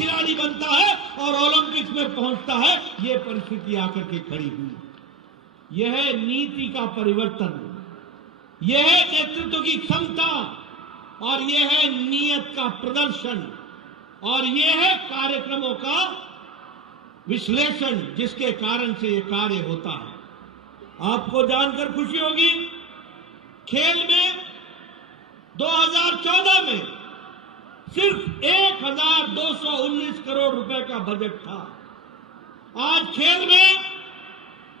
खिलाड़ी बनता है और ओलंपिक्स में पहुंचता है, ये परिस्थिति आकर के खड़ी हुई। यह है नीति का परिवर्तन, यह है नेतृत्व की क्षमता, और यह है नीयत का प्रदर्शन, और यह है कार्यक्रमों का विश्लेषण, जिसके कारण से यह कार्य होता है। आपको जानकर खुशी होगी, खेल में 2014 में सिर्फ 1219 करोड़ रुपए का बजट था। आज खेल में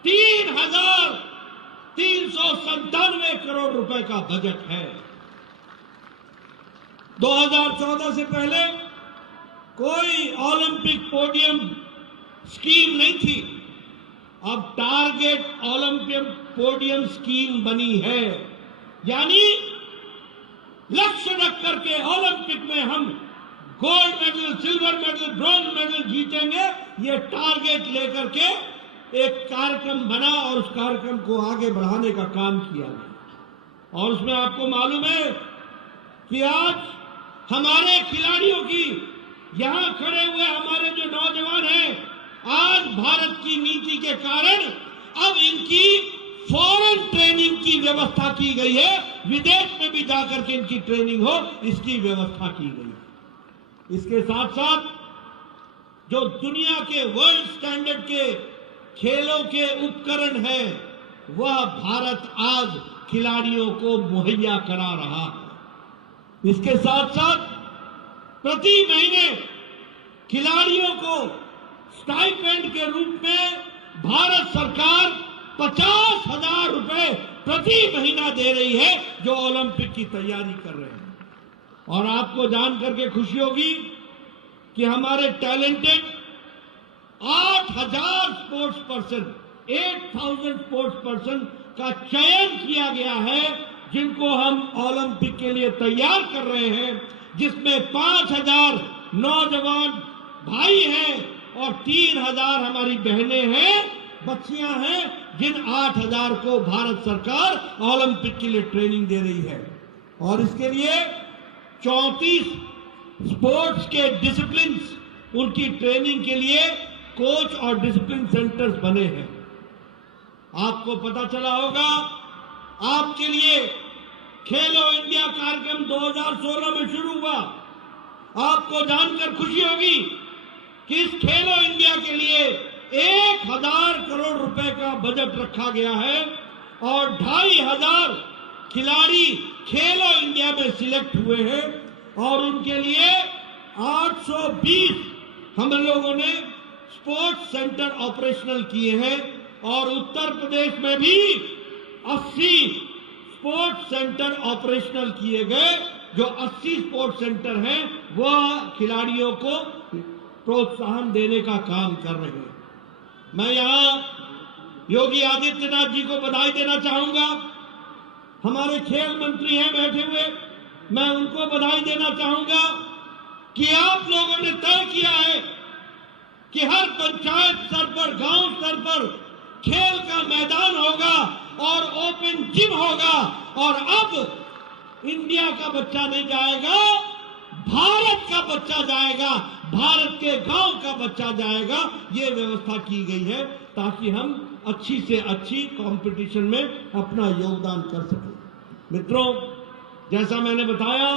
3,397 करोड़ रुपए का बजट है। 2014 से पहले कोई ओलंपिक पोडियम स्कीम नहीं थी। अब टारगेट ओलंपिक पोडियम स्कीम बनी है, यानी लक्ष्य रख करके ओलंपिक में हम gold medal, silver medal, bronze medal जीतेंगे, ये टारगेट लेकर के एक कार्यक्रम बना और उस कार्यक्रम को आगे बढ़ाने का काम किया गया। और उसमें आपको मालूम है कि आज हमारे खिलाड़ियों की, यहां खड़े हुए हमारे जो नौजवान हैं, आज भारत की नीति के कारण अब इनकी फॉरेन ट्रेनिंग की व्यवस्था की गई है, विदेश में भी जाकर के इनकी ट्रेनिंग हो, इसकी व्यवस्था की गई है। इसके साथ साथ जो दुनिया के वर्ल्ड स्टैंडर्ड के खेलों के उपकरण हैं, वह भारत आज खिलाड़ियों को मुहैया करा रहा है। इसके साथ साथ प्रति महीने खिलाड़ियों को स्टाइपेंड के रूप में भारत सरकार 50,000 रुपए प्रति महीना दे रही है, जो ओलंपिक की तैयारी कर रहे हैं। और आपको जानकर के खुशी होगी कि हमारे talented 8,000 sports person, 8,000 sports person का चयन किया गया है, जिनको हम ओलंपिक के लिए तैयार कर रहे हैं, जिसमें 5,000 नौजवान भाई हैं और 3,000 हमारी बहनें हैं, बच्चियां हैं, जिन 8,000 को भारत सरकार ओलंपिक के लिए ट्रेनिंग दे रही है। और इसके लिए 34 स्पोर्ट्स के डिसिप्लिन, उनकी ट्रेनिंग के लिए कोच और डिसिप्लिन सेंटर्स बने हैं। आपको पता चला होगा, आपके लिए खेलो इंडिया कार्यक्रम 2016 में शुरू हुआ। आपको जानकर खुशी होगी कि इस खेलो इंडिया के लिए 1,000 करोड़ रुपए का बजट रखा गया है और 2,500 खिलाड़ी खेलो इंडिया में सिलेक्ट हुए हैं, और उनके लिए 820 हम लोगों ने स्पोर्ट्स सेंटर ऑपरेशनल किए हैं। और उत्तर प्रदेश में भी 80 स्पोर्ट्स सेंटर ऑपरेशनल किए गए। जो 80 स्पोर्ट्स सेंटर हैं, वह खिलाड़ियों को प्रोत्साहन देने का काम कर रहे हैं। मैं यहां योगी आदित्यनाथ जी को बधाई देना चाहूंगा। हमारे खेल मंत्री हैं बैठे हुए, मैं उनको बधाई देना चाहूंगा कि आप लोगों ने तय किया है कि हर पंचायत स्तर पर, गांव स्तर पर खेल का मैदान होगा और ओपन जिम होगा। और अब इंडिया का बच्चा नहीं जाएगा, भारत का बच्चा जाएगा, भारत के गांव का बच्चा जाएगा। ये व्यवस्था की गई है ताकि हम अच्छी से अच्छी कंपटीशन में अपना योगदान कर सकें। मित्रों, जैसा मैंने बताया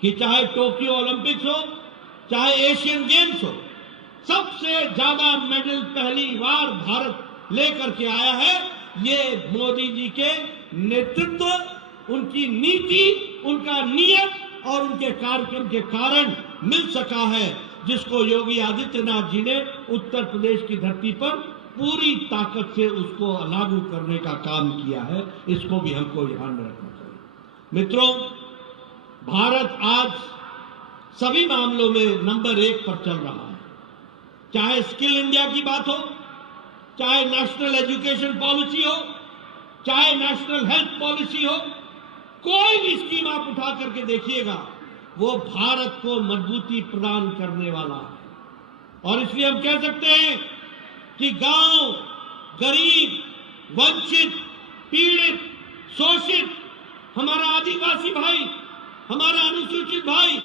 कि चाहे टोक्यो ओलंपिक्स हो, चाहे एशियन गेम्स हो, सबसे ज्यादा मेडल पहली बार भारत लेकर के आया है। ये मोदी जी के नेतृत्व, उनकी नीति, उनका नियत और उनके कार्यक्रम के कारण मिल सका है, जिसको योगी आदित्यनाथ जी ने उत्तर प्रदेश की धरती पर पूरी ताकत से उसको लागू करने का काम किया है। इसको भी हमको ध्यान में रखना चाहिए। मित्रों, भारत आज सभी मामलों में नंबर 1 पर चल रहा है। चाहे स्किल इंडिया की बात हो, चाहे नेशनल एजुकेशन पॉलिसी हो, चाहे नेशनल हेल्थ पॉलिसी हो, कोई भी स्कीम आप उठा करके देखिएगा, वो भारत को मजबूती प्रदान करने वाला है। और इसलिए हम कह सकते हैं कि गांव, गरीब, वंचित, पीड़ित, शोषित, हमारा आदिवासी भाई, हमारा अनुसूचित भाई,